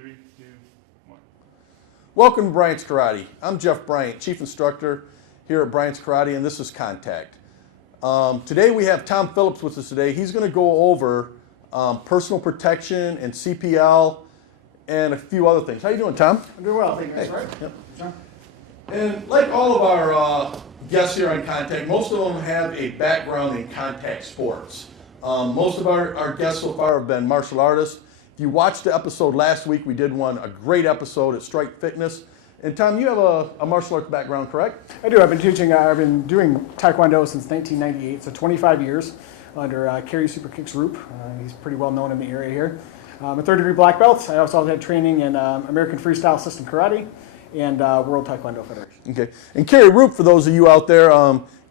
3, 2, 1. Welcome to Bryant's Karate. I'm Jeff Bryant, Chief Instructor here at Bryant's Karate, and this is Contact. Today we have Tom Phillips with us today. He's going to go over personal protection and CPL and a few other things. How you doing, Tom? I'm doing well, thank you. Hey. Right? Yep. John? And like all of our guests here on Contact, most of them have a background in contact sports. Most of our guests so far have been martial artists. If you watched the episode last week, we did a great episode at Strike Fitness. And Tom, you have a martial arts background, correct? I do. I've been doing Taekwondo since 1998, so 25 years under Kerry Super Kicks Roop. He's pretty well known in the area here. I'm a third-degree black belt. I also had training in American Freestyle System Karate and World Taekwondo Federation. Okay. And Kerry Roop, for those of you out there,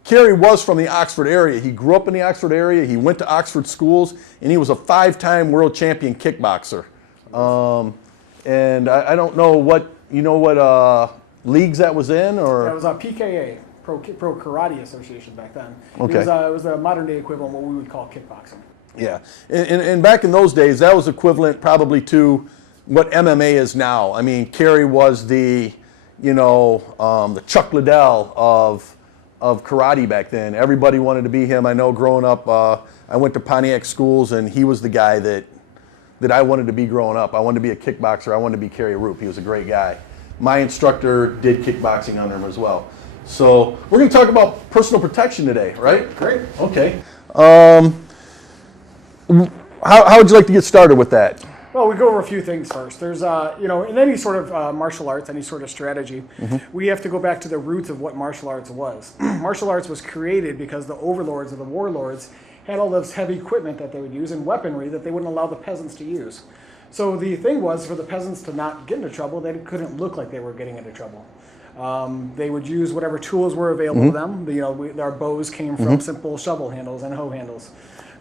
Kerry was from the Oxford area. He grew up in the Oxford area. He went to Oxford schools, and he was a 5-time world champion kickboxer. And I don't know what leagues that was in, or That was PKA, Pro Karate Association back then. Okay. It was the modern-day equivalent of what we would call kickboxing. yeah. And back in those days, that was equivalent probably to what MMA is now. I mean, Kerry was the Chuck Liddell of karate back then. Everybody wanted to be him. I know growing up, I went to Pontiac schools, and he was the guy that I wanted to be growing up. I wanted to be a kickboxer. I wanted to be Kerry Roop. He was a great guy. My instructor did kickboxing under him as well. So we're going to talk about personal protection today, right? Great. Okay. How would you like to get started with that? Well, we go over a few things first. There's, in any sort of martial arts, any sort of strategy, we have to go back to the roots of what martial arts was. Martial arts was created because the overlords or the warlords had all this heavy equipment that they would use and weaponry that they wouldn't allow the peasants to use. So the thing was, for the peasants to not get into trouble, they couldn't look like they were getting into trouble. They would use whatever tools were available to them. Our bows came from simple shovel handles and hoe handles.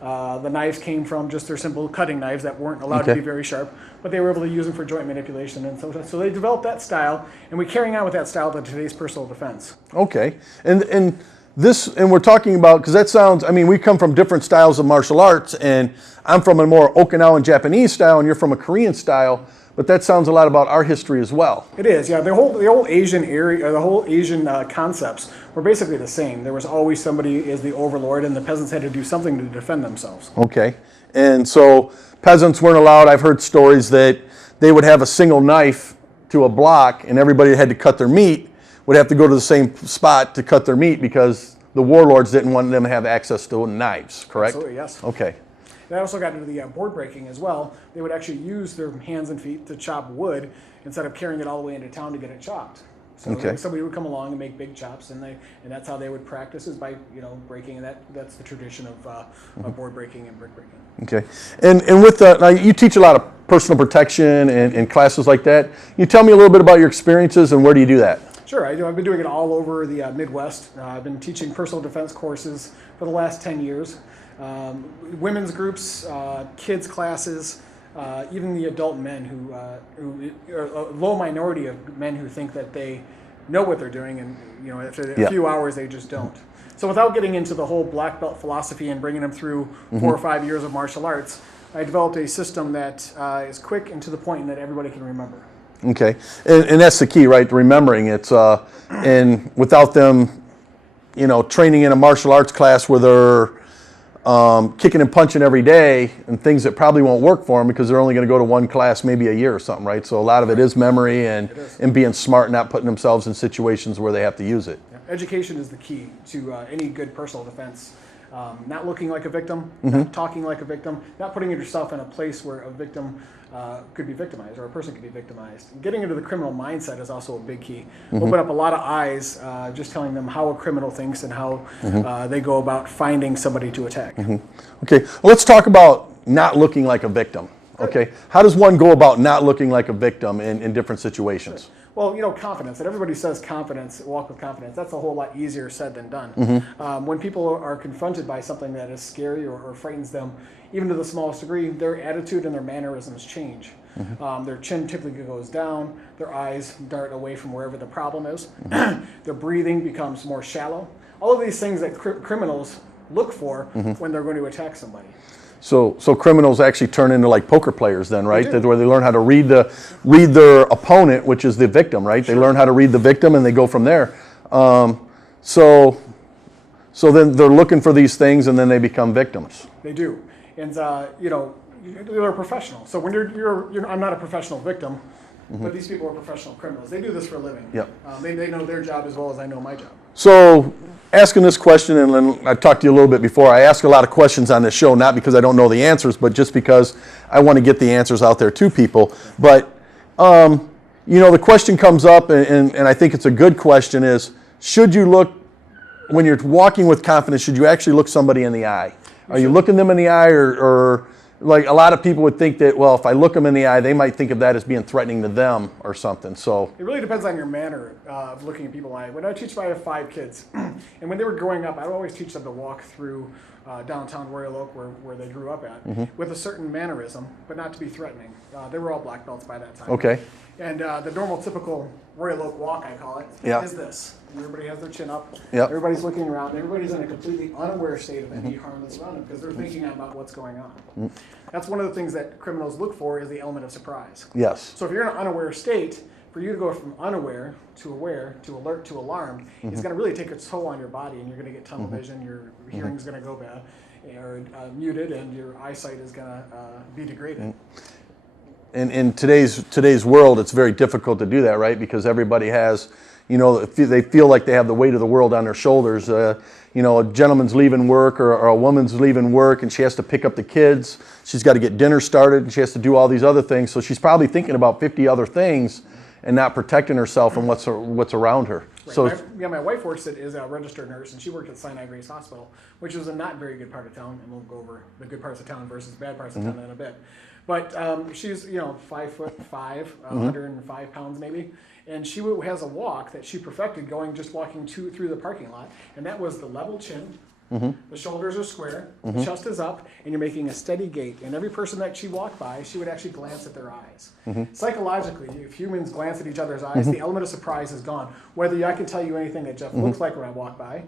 The knives came from just their simple cutting knives that weren't allowed to be very sharp, but they were able to use them for joint manipulation. And so they developed that style, and we're carrying on with that style to today's personal defense. Okay. And we're talking about, because that sounds, I mean, we come from different styles of martial arts, and I'm from a more Okinawan Japanese style, and you're from a Korean style, but that sounds a lot about our history as well. It is, yeah. The whole Asian area, the whole Asian concepts were basically the same. There was always somebody as the overlord, and the peasants had to do something to defend themselves. Okay. And so peasants weren't allowed. I've heard stories that they would have a single knife to a block, and everybody that had to cut their meat would have to go to the same spot to cut their meat because the warlords didn't want them to have access to knives, correct? Absolutely, yes. Okay. That also got into the board breaking as well. They would actually use their hands and feet to chop wood instead of carrying it all the way into town to get it chopped. So Okay. somebody would come along and make big chops, and that's how they would practice, is by breaking. And that's the tradition of board breaking and brick breaking. Okay. And with now you teach a lot of personal protection and classes like that. Can you tell me a little bit about your experiences and where do you do that? Sure, I do. I've been doing it all over the Midwest. I've been teaching personal defense courses for the last 10 years. Women's groups, kids classes, even the adult men who are a low minority of men who think that they know what they're doing, and after a few hours they just don't. So without getting into the whole black belt philosophy and bringing them through 4 or 5 years of martial arts, I developed a system that is quick and to the point and that everybody can remember. Okay. And that's the key, right? Remembering it's and without them, training in a martial arts class where they're kicking and punching every day and things that probably won't work for them because they're only going to go to one class maybe a year or something, right? So a lot of it is memory and being smart, not putting themselves in situations where they have to use it. Yeah. Education is the key to any good personal defense. Not looking like a victim, not talking like a victim, not putting yourself in a place where a victim could be victimized or a person could be victimized. Getting into the criminal mindset is also a big key. Open up a lot of eyes, just telling them how a criminal thinks and how they go about finding somebody to attack. Okay, well, let's talk about not looking like a victim. Okay, how does one go about not looking like a victim in different situations? Sure. Well, confidence, and everybody says confidence, walk with confidence. That's a whole lot easier said than done. When people are confronted by something that is scary or frightens them, even to the smallest degree, their attitude and their mannerisms change. Their chin typically goes down, their eyes dart away from wherever the problem is, their breathing becomes more shallow. All of these things that criminals look for when they're going to attack somebody. So criminals actually turn into like poker players then, right? do. That's where they learn how to read their opponent, which is the victim, right? They learn how to read the victim and they go from there. So then they're looking for these things and then they become victims. They do. And, they're a professional. So when I'm not a professional victim, but these people are professional criminals. They do this for a living. Yep. They know their job as well as I know my job. So asking this question, and then I talked to you a little bit before, I ask a lot of questions on this show, not because I don't know the answers, but just because I want to get the answers out there to people. But, the question comes up, and I think it's a good question, is should you look, when you're walking with confidence, should you actually look somebody in the eye? Are you looking them in the eye, or like a lot of people would think that, well, if I look them in the eye, they might think of that as being threatening to them or something. So it really depends on your manner of looking at people in the eye. When I teach, I have 5 kids, and when they were growing up, I would always teach them to walk through downtown Royal Oak, where they grew up at, with a certain mannerism, but not to be threatening. They were all black belts by that time. okay, And the normal, typical Royal Oak walk, I call it, Yeah. is this. Everybody has their chin up. Yep. Everybody's looking around. Everybody's in a completely unaware state of any harm that's around them because they're thinking about what's going on. That's one of the things that criminals look for is the element of surprise. yes, So if you're in an unaware state, for you to go from unaware to aware to alert to alarmed is going to really take its toll on your body, and you're going to get tunnel vision. Your hearing's going to go bad, or muted, and your eyesight is going to be degraded. in today's world, it's very difficult to do that, right? Because everybody has, they feel like they have the weight of the world on their shoulders. A gentleman's leaving work or a woman's leaving work and she has to pick up the kids. She's got to get dinner started and she has to do all these other things. So she's probably thinking about 50 other things and not protecting herself and what's around her. Right. So My wife is a registered nurse, and she worked at Sinai Grace Hospital, which is a not very good part of town, and we'll go over the good parts of town versus bad parts of town in a bit. But she's 5'5", 105 pounds maybe, and she has a walk that she perfected just walking through the parking lot, and that was the level chin. The shoulders are square, the chest is up, and you're making a steady gait. And every person that she walked by, she would actually glance at their eyes. Psychologically, if humans glance at each other's eyes, the element of surprise is gone. Whether I can tell you anything that Jeff looks like when I walk by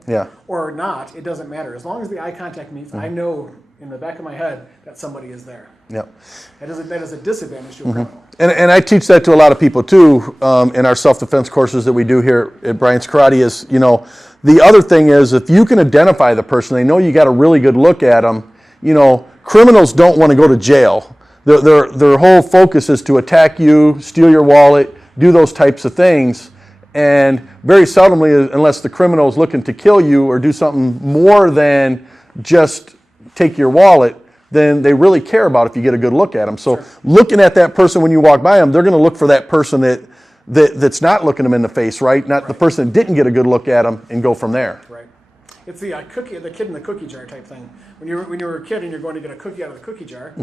or not, it doesn't matter. As long as the eye contact meets, I know in the back of my head that somebody is there. Yep. That is a disadvantage to a criminal. And I teach that to a lot of people too in our self-defense courses that we do here at Bryant's Karate is, the other thing is if you can identify the person, they know you got a really good look at them. Criminals don't want to go to jail. Their whole focus is to attack you, steal your wallet, do those types of things. And very seldomly, unless the criminal is looking to kill you or do something more than just take your wallet, then they really care about if you get a good look at them. So looking at that person when you walk by them, they're going to look for that person that's not looking them in the face, right? Not the person that didn't get a good look at them and go from there. Right. It's the kid in the cookie jar type thing. When you were a kid and you're going to get a cookie out of the cookie jar,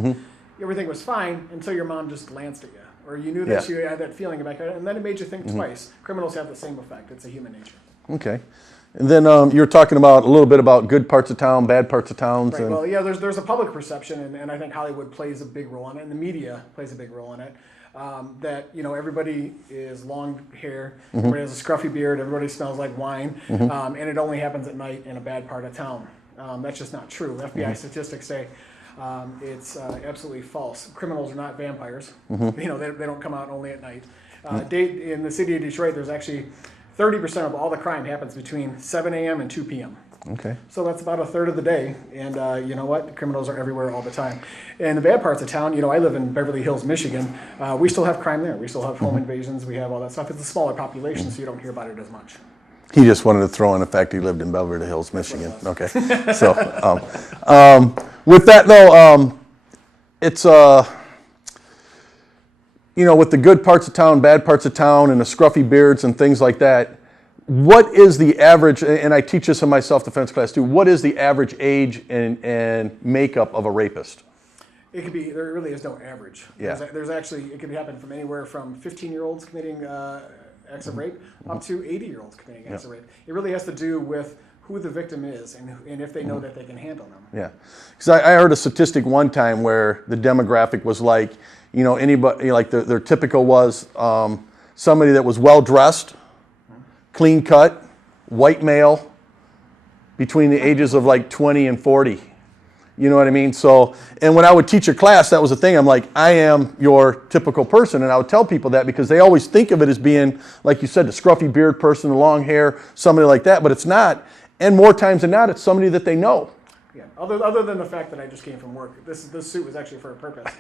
everything was fine until your mom just glanced at you, or you knew that she had that feeling about it, and then it made you think twice. Criminals have the same effect. It's a human nature. Okay. And then you were talking about a little bit about good parts of town, bad parts of towns. Right. Well, yeah, there's a public perception, and I think Hollywood plays a big role in it, and the media plays a big role in it. That everybody is long hair, everybody has a scruffy beard, everybody smells like wine, and it only happens at night in a bad part of town. That's just not true. FBI statistics say it's absolutely false. Criminals are not vampires. They don't come out only at night. In the city of Detroit, there's actually 30% of all the crime happens between 7 a.m. and 2 p.m. Okay. So that's about a third of the day, and you know what? Criminals are everywhere all the time. And the bad parts of town, I live in Beverly Hills, Michigan. We still have crime there. We still have home invasions. We have all that stuff. It's a smaller population, so you don't hear about it as much. He just wanted to throw in the fact he lived in Beverly Hills, Michigan. Okay. So with that though, it's with the good parts of town, bad parts of town, and the scruffy beards and things like that. What is the average, and I teach this in my self-defense class too, what is the average age and makeup of a rapist? It could be, there really is no average. Yeah. There's actually, it can happen from anywhere from 15-year-olds committing acts of rape up to 80-year-olds committing acts of rape. It really has to do with who the victim is and if they know that they can handle them. Yeah, because I heard a statistic one time where the demographic was like, anybody, like their typical was somebody that was well-dressed, clean cut, white male, between the ages of like 20 and 40. You know what I mean? So, and when I would teach a class, that was the thing. I'm like, I am your typical person. And I would tell people that because they always think of it as being, like you said, the scruffy beard person, the long hair, somebody like that. But it's not. And more times than not, it's somebody that they know. Yeah. Other than the fact that I just came from work, this suit was actually for a purpose.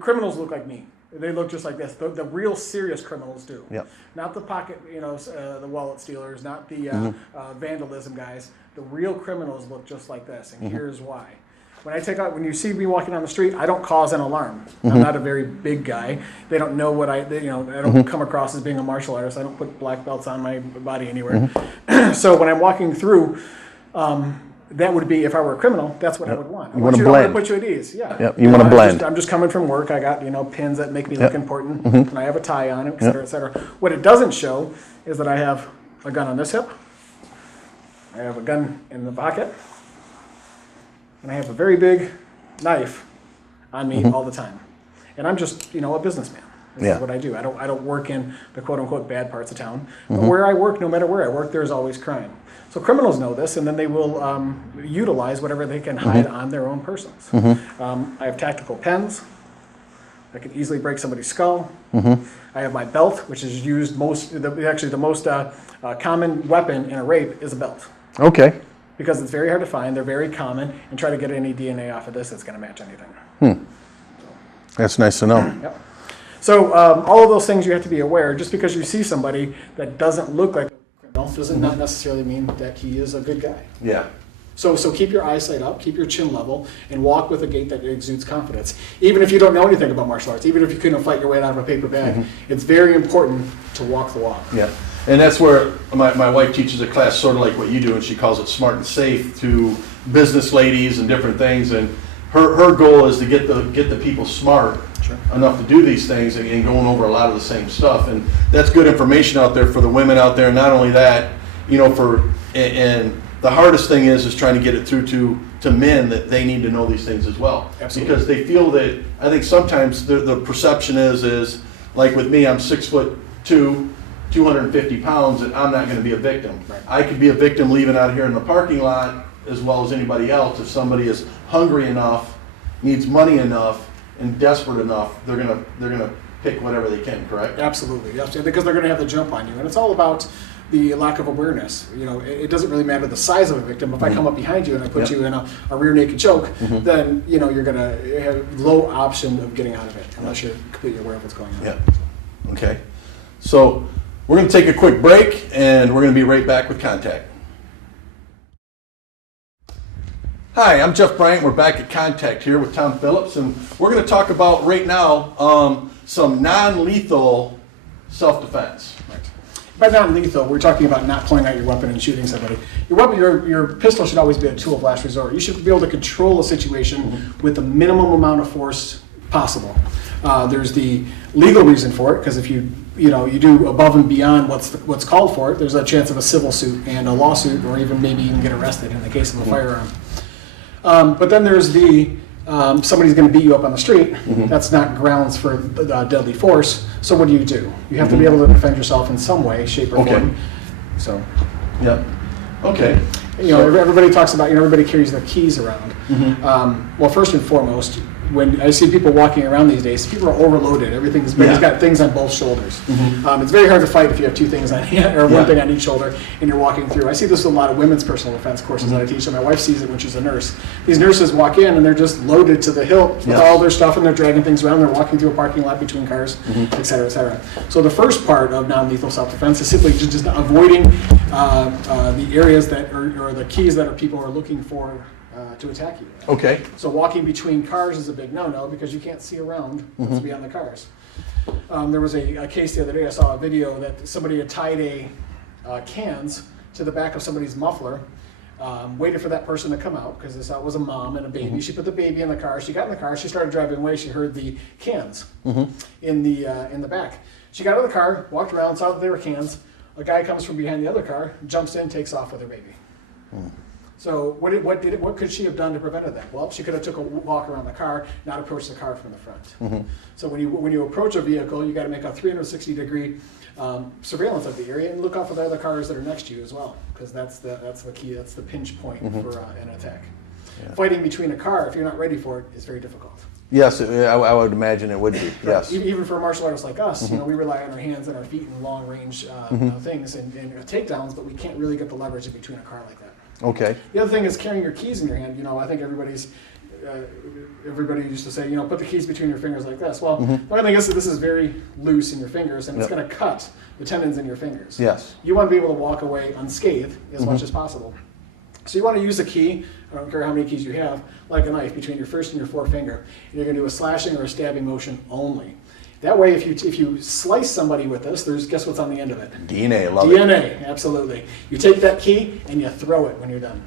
Criminals look like me. They look just like this. The real serious criminals do. Yep. Not the pocket, the wallet stealers, not the vandalism guys. The real criminals look just like this, and here's why. When you see me walking down the street, I don't cause an alarm. I'm not a very big guy. They don't know what I don't come across as being a martial artist. I don't put black belts on my body anywhere. So when I'm walking through, that would be, if I were a criminal, that's what I would want. I want to put you at ease. Yeah. Yep. You want to blend. I'm just coming from work. I got pins that make me look important, and I have a tie on, et cetera, et cetera. What it doesn't show is that I have a gun on this hip. I have a gun in the pocket, and I have a very big knife on me all the time. And I'm just, a businessman. This is what I do. I don't work in the quote unquote bad parts of town. But where I work, no matter where I work, there's always crime. So criminals know this, and then they will utilize whatever they can hide on their own persons. I have tactical pens. I can easily break somebody's skull. I have my belt, which is used the most common weapon in a rape is a belt. Okay. Because it's very hard to find, they're very common, and try to get any DNA off of this that's going to match anything. That's nice to know. Yep. So all of those things you have to be aware. Just because you see somebody that doesn't look like a criminal doesn't not necessarily mean that he is a good guy. Yeah. So keep your eyesight up, keep your chin level, and walk with a gait that exudes confidence. Even if you don't know anything about martial arts, even if you couldn't fight your way out of a paper bag, it's very important to walk the walk. Yeah. And that's where my wife teaches a class sort of like what you do, and she calls it Smart and Safe to business ladies and different things. And her goal is to get the people smart enough to do these things and going over a lot of the same stuff. And that's good information out there for the women out there. Not only that, and the hardest thing is trying to get it through to men that they need to know these things as well. Absolutely. Because they feel that, I think sometimes the perception is like with me, I'm 6'2", 250 pounds, and I'm not going to be a victim. Right. I could be a victim leaving out here in the parking lot as well as anybody else. If somebody is hungry enough, needs money enough, and desperate enough, they're gonna pick whatever they can. Correct? Absolutely, because they're going to have the jump on you, and it's all about the lack of awareness. It doesn't really matter the size of a victim. If I come up behind you and I put you in a rear naked choke, then you're going to have low option of getting out of it unless you're completely aware of what's going on. Yeah. Okay. So we're going to take a quick break, and we're going to be right back with Contact. Hi, I'm Jeff Bryant. We're back at Contact here with Tom Phillips, and we're going to talk about right now some non-lethal self-defense. Right. By non-lethal, we're talking about not pulling out your weapon and shooting somebody. Your pistol should always be a tool of last resort. You should be able to control a situation with the minimum amount of force possible. There's the legal reason for it, because if you do above and beyond what's called for it, there's a chance of a civil suit and a lawsuit, or maybe even get arrested in the case of a firearm. But then there's somebody's going to beat you up on the street. That's not grounds for deadly force. So what do? You have to be able to defend yourself in some way, shape, or form. So. Yep. Okay. Everybody talks about, everybody carries their keys around. Well, first and foremost, when I see people walking around these days, people are overloaded. Everything's got things on both shoulders. It's very hard to fight if you have two things on or one thing on each shoulder and you're walking through. I see this with a lot of women's personal defense courses that I teach, and my wife sees it when she's a nurse. These nurses walk in and they're just loaded to the hilt with all their stuff, and they're dragging things around. They're walking through a parking lot between cars, et cetera, et cetera. So the first part of non-lethal self-defense is simply just avoiding the areas that or the keys that people are looking for to attack you. Okay. So walking between cars is a big no-no because you can't see around what's beyond the cars. There was a case the other day, I saw a video that somebody had tied cans to the back of somebody's muffler, waited for that person to come out, because this was a mom and a baby. She put the baby in the car. She got in the car. She started driving away. She heard the cans in the back. She got out of the car, walked around, saw that they were cans. A guy comes from behind the other car, jumps in, takes off with her baby. So what could she have done to prevent that? Well, she could have took a walk around the car, not approach the car from the front. So when you approach a vehicle, you got to make a 360-degree surveillance of the area and look out for the other cars that are next to you as well, because that's the key. That's the pinch point for an attack. fighting between a car, if you're not ready for it, is very difficult. Yes, I would imagine it would be. Yes. Even for martial artists like us, we rely on our hands and our feet in long range things and takedowns, but we can't really get the leverage in between a car like that. Okay. The other thing is carrying your keys in your hand. I think everybody used to say, put the keys between your fingers like this. Well, the only thing is that this is very loose in your fingers, and it's going to cut the tendons in your fingers. Yes. You want to be able to walk away unscathed as much as possible. So you want to use a key, I don't care how many keys you have, like a knife between your first and your forefinger. And you're going to do a slashing or a stabbing motion only. That way, if you slice somebody with this, guess what's on the end of it? DNA, love it. DNA, absolutely. You take that key and you throw it when you're done,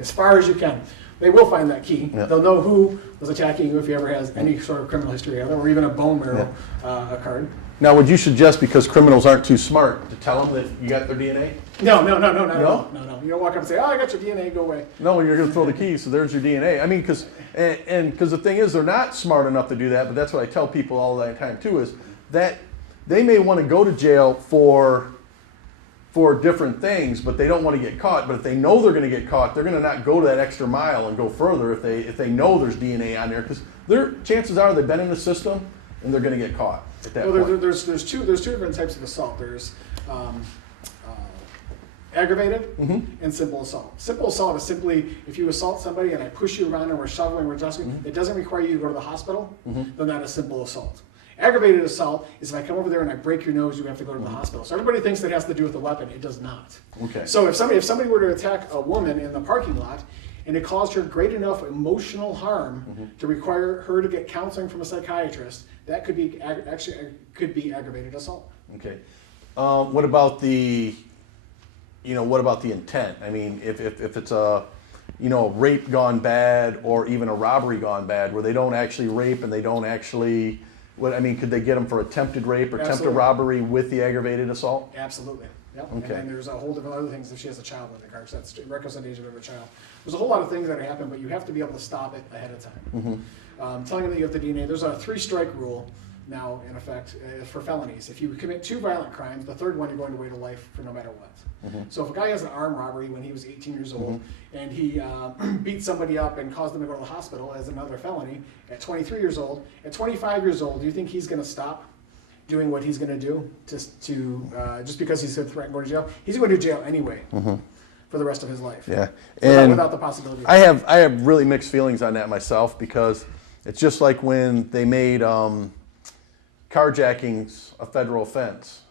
as far as you can. They will find that key. Yeah. They'll know who was attacking you if he ever has any sort of criminal history or even a bone marrow card. Now, would you suggest, because criminals aren't too smart, to tell them that you got their DNA? No. You don't walk up and say, "Oh, I got your DNA. Go away." No, you're going to throw the keys, so there's your DNA. I mean, because the thing is, they're not smart enough to do that. But that's what I tell people all the time too, is that they may want to go to jail for different things, but they don't want to get caught. But if they know they're going to get caught, they're going to not go to that extra mile and go further if they know there's DNA on there, because chances are they've been in the system and they're going to get caught at that point. There's two different types of assault. There's aggravated and simple assault. Simple assault is simply if you assault somebody and I push you around and we're shoveling, we're dusting, it doesn't require you to go to the hospital, then that is simple assault. Aggravated assault is if I come over there and I break your nose, you have to go to the hospital. So everybody thinks that has to do with a weapon. It does not. Okay. So if somebody were to attack a woman in the parking lot and it caused her great enough emotional harm to require her to get counseling from a psychiatrist, that could be aggravated assault. Okay. What about the intent? I mean, if it's a rape gone bad or even a robbery gone bad, where they don't actually rape and they don't actually, could they get them for attempted rape or attempted robbery with the aggravated assault? Absolutely. Yep. Okay. And then there's a whole different other things if she has a child with the car, so that's requisite age of every child. There's a whole lot of things that happen, but you have to be able to stop it ahead of time. Telling them that you have the DNA, there's a 3-strike rule now in effect for felonies. If you commit 2 violent crimes, the third one you're going to wait a life for no matter what. So if a guy has an armed robbery when he was 18 years old and he beat somebody up and caused them to go to the hospital as another felony at 23 years old, at 25 years old, do you think he's going to stop doing what he's going to do just because he's threatened going to jail? He's going to jail anyway for the rest of his life. Yeah, and without the possibility. I have really mixed feelings on that myself, because it's just like when they made carjackings a federal offense.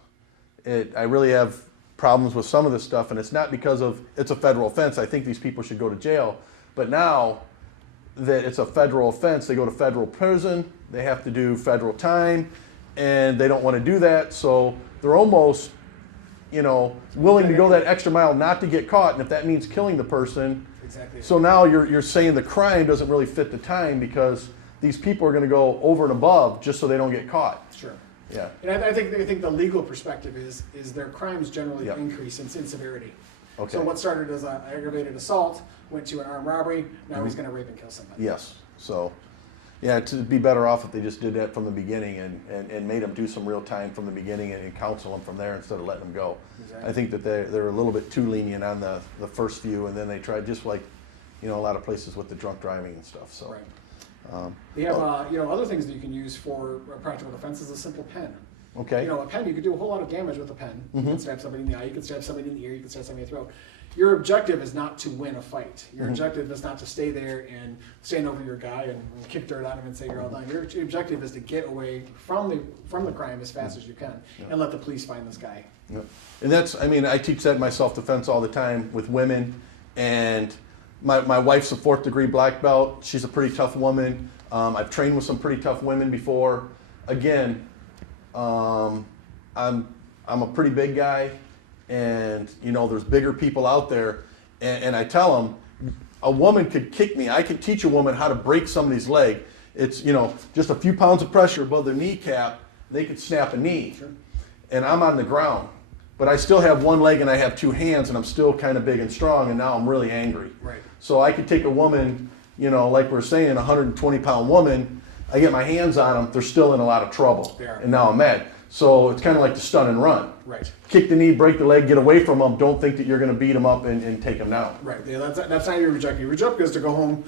I really have problems with some of this stuff, and it's not because it's a federal offense. I think these people should go to jail, but now that it's a federal offense, they go to federal prison, they have to do federal time, and they don't want to do that, so they're almost willing to go that extra mile not to get caught, and if that means killing the person. Exactly. So now you're saying the crime doesn't really fit the time, because these people are going to go over and above just so they don't get caught. Sure. Yeah. And I think the legal perspective is their crimes generally increase in severity. Okay. So what started as an aggravated assault went to an armed robbery. Now he's going to rape and kill somebody. Yes. So, yeah, it'd be better off if they just did that from the beginning and made them do some real time from the beginning and counsel them from there instead of letting them go. Exactly. I think that they're a little bit too lenient on the first few, and then they try, just like a lot of places with the drunk driving and stuff. So. Right. They have other things that you can use for practical defense is a simple pen. Okay. A pen, you could do a whole lot of damage with a pen. You can stab somebody in the eye, you can stab somebody in the ear, you can stab somebody in the throat. Your objective is not to win a fight. Your objective is not to stay there and stand over your guy and kick dirt on him and say you're all done. Your objective is to get away from the crime as fast as you can and let the police find this guy. Yeah. And I teach that in my self-defense all the time with women, and my wife's a 4th degree black belt. She's a pretty tough woman. I've trained with some pretty tough women before. Again, I'm a pretty big guy, and there's bigger people out there, and I tell them, a woman could kick me. I could teach a woman how to break somebody's leg. It's just a few pounds of pressure above their kneecap, they could snap a knee. Sure. And I'm on the ground, but I still have one leg and I have 2 hands, and I'm still kind of big and strong, and now I'm really angry. Right. So I could take a woman, like we're saying, a 120-pound woman, I get my hands on them, they're still in a lot of trouble. They are. And now I'm mad. So it's kind of like the stun and run. Right. Kick the knee, break the leg, get away from them. Don't think that you're going to beat them up and take them down. Right. Yeah, that's not your objective. Your objective is to go home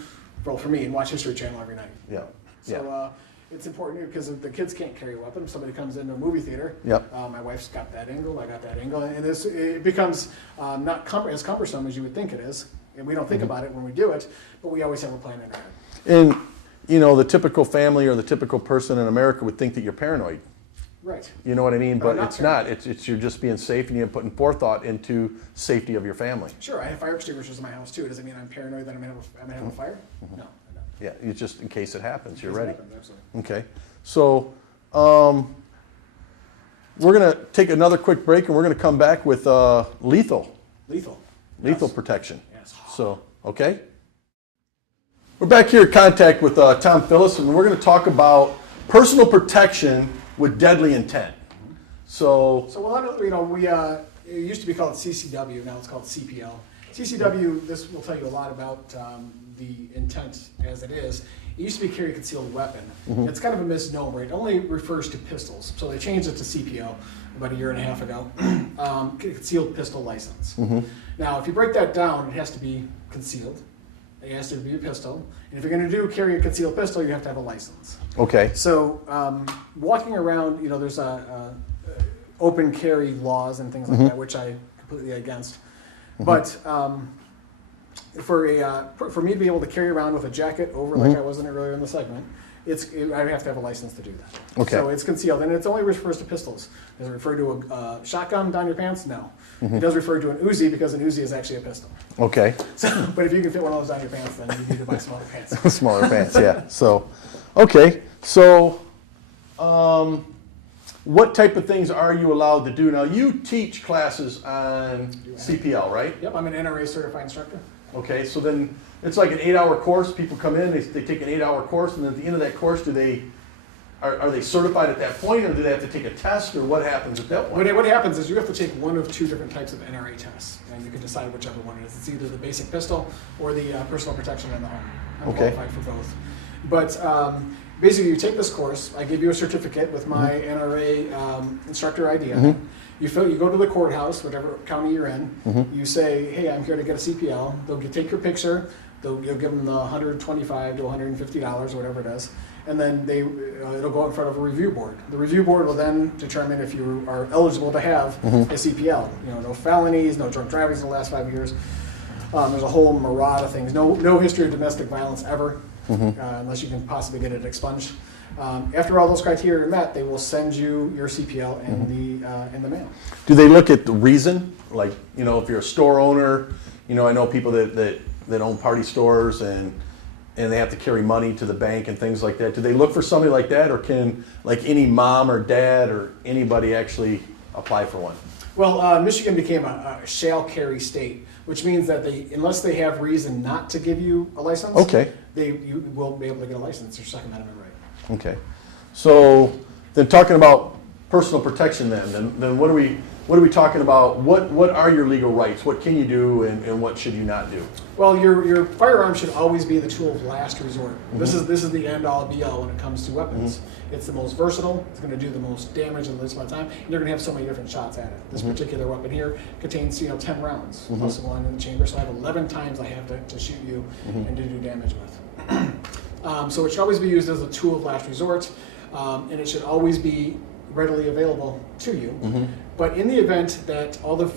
well, for me, and watch History Channel every night. Yeah. So it's important because if the kids can't carry a weapon, if somebody comes into a movie theater, Yep. my wife's got that angle, I got that angle, and it becomes not as cumbersome as you would think it is. And we don't think about it when we do it, but we always have a plan in our head. And, you know, the typical family or the typical person in America would think that you're paranoid. Right. You know what I mean? But not it's not. It's you're just being safe and you're putting forethought into safety of your family. Sure, I have fire extinguishers in my house too. Does it mean I'm paranoid that I'm going to have a fire? No, I don't. Yeah, it's just in case it happens, you're ready. Absolutely. Okay. So we're going to take another quick break and we're going to come back with lethal Lethal. Yes. protection. Yes. So, okay. We're back here at Contact with Tom Phillips, and we're going to talk about personal protection with deadly intent. So So a lot of, it used to be called CCW, now it's called CPL. CCW, this will tell you a lot about the intent as it is. It used to be carry a concealed weapon. It's kind of a misnomer. It only refers to pistols. So they changed it to CPL about a year and a half ago. Concealed pistol license. Now, if you break that down, it has to be concealed. It has to be a pistol. And if you're going to carry a concealed pistol, you have to have a license. okay. So walking around, there's open carry laws and things like that, which I completely against. But for me to be able to carry around with a jacket over, like I was in earlier in the segment, I have to have a license to do that. Okay. So it's concealed, and it only refers to pistols. Does it refer to a shotgun down your pants? No. It does refer to an Uzi because an Uzi is actually a pistol. Okay. So, but if you can fit one of those down your pants, then you need to buy smaller pants. Smaller pants, yeah. So, okay. So, what type of things are you allowed to do? Now, you teach classes on CPL, right? Yep, I'm an NRA certified instructor. Okay, so then it's like an 8-hour course. People come in, they take an 8-hour course, and then at the end of that course, are they certified at that point, or do they have to take a test, or what happens at that point? What happens is you have to take one of two different types of NRA tests, and you can decide whichever one it is. It's either the basic pistol or the personal protection in the home. I'm Okay. qualified for both. But basically, you take this course. I give you a certificate with my NRA instructor ID on it. You go to the courthouse, whatever county you're in. You say, "Hey, I'm here to get a CPL." They'll take your picture. You'll give them the $125 to $150 or whatever it is, and then it'll go in front of a review board. The review board will then determine if you are eligible to have a CPL. No felonies, no drunk driving in the last 5 years. There's a whole myriad of things. No history of domestic violence ever, unless you can possibly get it expunged. After all those criteria are met, they will send you your CPL in the mail. Do they look at the reason? Like, if you're a store owner, I know people that own party stores and they have to carry money to the bank and things like that. Do they look for somebody like that, or can any mom or dad or anybody actually apply for one? Well, Michigan became a shall carry state, which means that unless they have reason not to give you a license, Okay. you will be able to get a license. Your Second Amendment right. Okay. So then talking about personal protection then what are we talking about? What are your legal rights? What can you do and what should you not do? Well, your firearm should always be the tool of last resort. This is the end all be all when it comes to weapons. It's the most versatile. It's going to do the most damage in the least amount of time. And you're going to have so many different shots at it. This particular weapon here contains 10 rounds plus one in the chamber. So I have 11 times I have to shoot you and to do damage with. So it should always be used as a tool of last resort, and it should always be readily available to you. But in the event that all the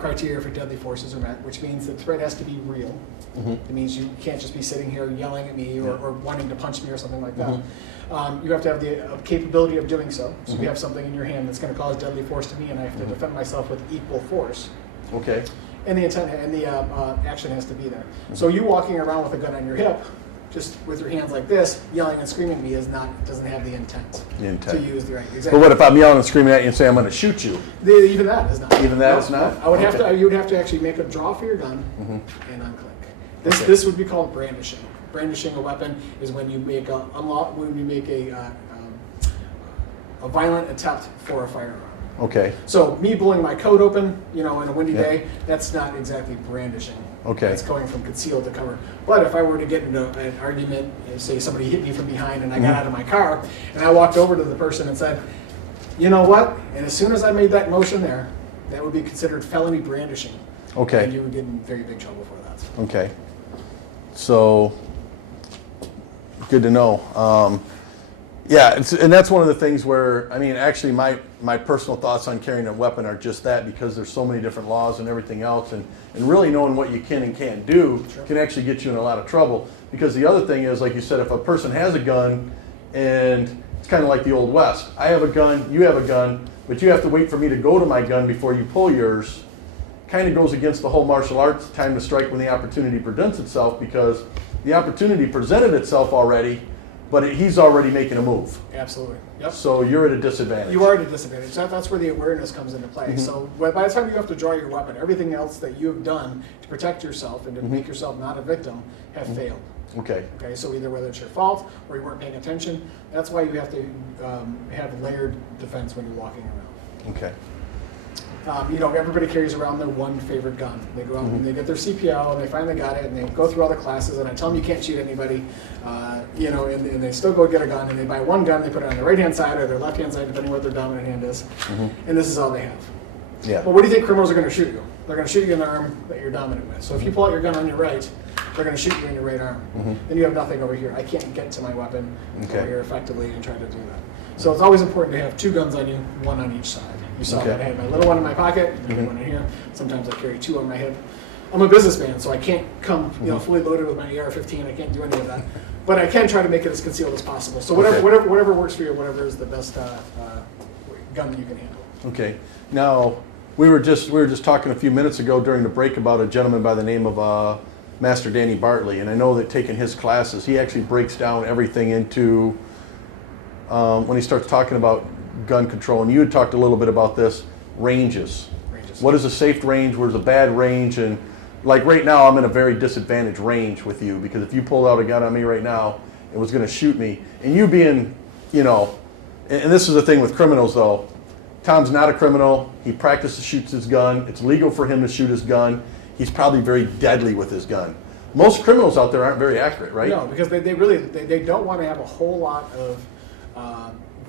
criteria for deadly forces are met, which means the threat has to be real. It means you can't just be sitting here yelling at me or wanting to punch me or something like that. You have to have the capability of doing so. So you have something in your hand that's going to cause deadly force to me, and I have to defend myself with equal force. Okay. And the intent and the action has to be there. So you walking around with a gun on your hip, just with your hands like this, yelling and screaming at me doesn't have the intent to use the right. Exactly. But what if I'm yelling and screaming at you and say I'm going to shoot you? Even that is not. Even that is not? You would have to actually make a draw for your gun and unclick. This would be called brandishing. Brandishing a weapon is when you make a violent attempt for a firearm. Okay. So me blowing my coat open, in a windy day, that's not exactly brandishing. Okay. That's going from concealed to cover. But if I were to get into an argument, say somebody hit me from behind and I got out of my car and I walked over to the person and said, "You know what?" And as soon as I made that motion there, that would be considered felony brandishing. Okay. And you would get in very big trouble for that. Okay. So good to know. Yeah, and that's one of the things where, I mean, actually my personal thoughts on carrying a weapon are just that, because there's so many different laws and everything else, and really knowing what you can and can't do can actually get you in a lot of trouble. Because the other thing is, like you said, if a person has a gun, and it's kind of like the Old West. I have a gun, you have a gun, but you have to wait for me to go to my gun before you pull yours. Kind of goes against the whole martial arts time to strike when the opportunity presents itself, because the opportunity presented itself already, but he's already making a move. Absolutely. Yep. So you're at a disadvantage. You are at a disadvantage. That's where the awareness comes into play. So by the time you have to draw your weapon, everything else that you have done to protect yourself and to make yourself not a victim have failed. Okay. Okay, so either whether it's your fault or you weren't paying attention, that's why you have to have layered defense when you're walking around. Okay. You know, everybody carries around their one favorite gun. They go out and they get their CPL, and they finally got it, and they go through all the classes, and I tell them you can't shoot anybody, you know, and they still go get a gun, and they buy one gun, they put it on their right-hand side or their left-hand side, depending what their dominant hand is, and this is all they have. Yeah. Well, what do you think criminals are going to shoot you? They're going to shoot you in the arm that you're dominant with. So if you pull out your gun on your right, they're going to shoot you in your right arm. Then you have nothing over here. I can't get to my weapon over here effectively and try to do that. So it's always important to have two guns on you, one on each side. You saw that I had my little one in my pocket, the big one in here. Sometimes I carry two on my hip. I'm a businessman, so I can't come, you know, fully loaded with my AR-15. I can't do any of that, but I can try to make it as concealed as possible. So whatever works for you, whatever is the best gun that you can handle. Okay. Now, we were just talking a few minutes ago during the break about a gentleman by the name of Master Danny Bartley, and I know that taking his classes, he actually breaks down everything into when he starts talking about gun control. And you had talked a little bit about this, ranges. What is a safe range? Where's a bad range? And like right now, I'm in a very disadvantaged range with you, because if you pulled out a gun on me right now, it was going to shoot me. And you being, you know, and this is the thing with criminals though. Tom's not a criminal. He practices, shoots his gun. It's legal for him to shoot his gun. He's probably very deadly with his gun. Most criminals out there aren't very accurate, right? No, because they really don't want to have a whole lot of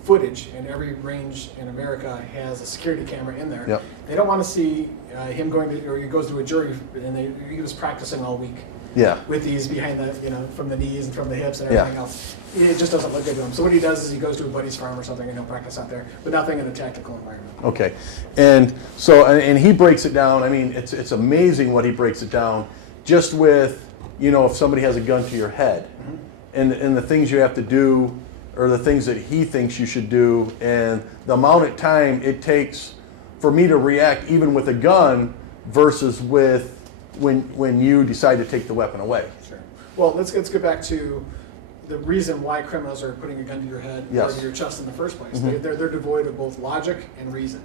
footage, and every range in America has a security camera in there. Yep. They don't want to see him going to, or he goes to a jury, and he was practicing all week. Yeah. With these behind the, you know, from the knees and from the hips and everything else. It just doesn't look good to him. So what he does is he goes to a buddy's farm or something and he'll practice out there, but nothing in a tactical environment. Okay. And so, and he breaks it down. I mean, it's amazing what he breaks it down just with, you know, if somebody has a gun to your head and the things you have to do, or the things that he thinks you should do, and the amount of time it takes for me to react even with a gun versus with when you decide to take the weapon away. Sure. Well, let's get back to the reason why criminals are putting a gun to your head or to your chest in the first place. They're devoid of both logic and reason.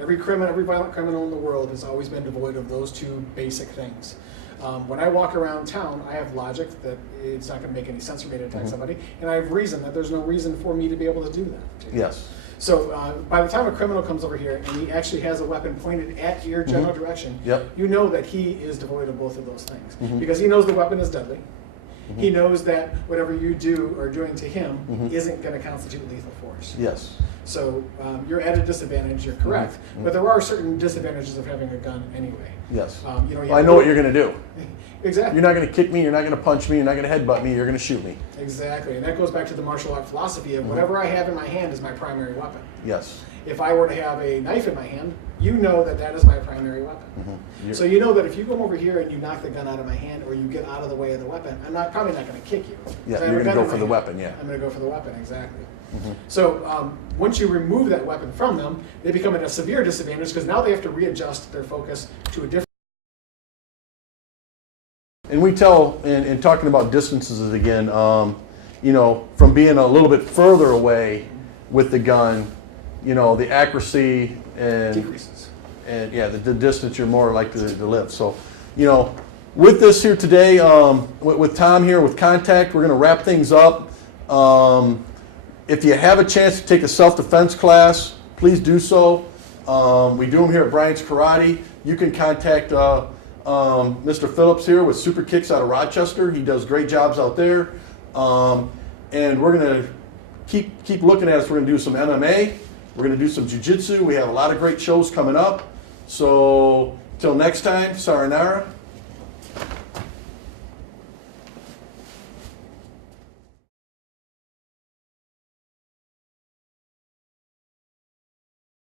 Every violent criminal in the world has always been devoid of those two basic things. When I walk around town, I have logic that it's not going to make any sense for me to attack somebody, and I have reason that there's no reason for me to be able to do that. Yes. So by the time a criminal comes over here and he actually has a weapon pointed at your general direction, you know that he is devoid of both of those things. Because he knows the weapon is deadly. He knows that whatever you do or doing to him isn't going to constitute lethal force. Yes. So you're at a disadvantage, you're correct. But there are certain disadvantages of having a gun anyway. Yes. You know, Well, I know what you're going to do. Exactly. You're not going to kick me, you're not going to punch me, you're not going to headbutt me, you're going to shoot me. Exactly. And that goes back to the martial art philosophy of whatever I have in my hand is my primary weapon. Yes. If I were to have a knife in my hand, you know that that is my primary weapon. So you know that if you come over here and you knock the gun out of my hand, or you get out of the way of the weapon, I'm probably not going to kick you. Yeah, you're going to go for the weapon, yeah. I'm going to go for the weapon, exactly. So once you remove that weapon from them, they become at a severe disadvantage, because now they have to readjust their focus to a different. And we tell, in talking about distances again, you know, from being a little bit further away with the gun, you know, the accuracy and decreases. And yeah, the distance you're more likely to live. So, you know, with this here today, with Tom here, with Contact, we're going to wrap things up. If you have a chance to take a self-defense class, please do so. We do them here at Bryant's Karate. You can contact Mr. Phillips here with Super Kicks out of Rochester. He does great jobs out there. And we're going to keep looking at us. We're going to do some MMA. We're going to do some jiu-jitsu. We have a lot of great shows coming up. So till next time, sayonara.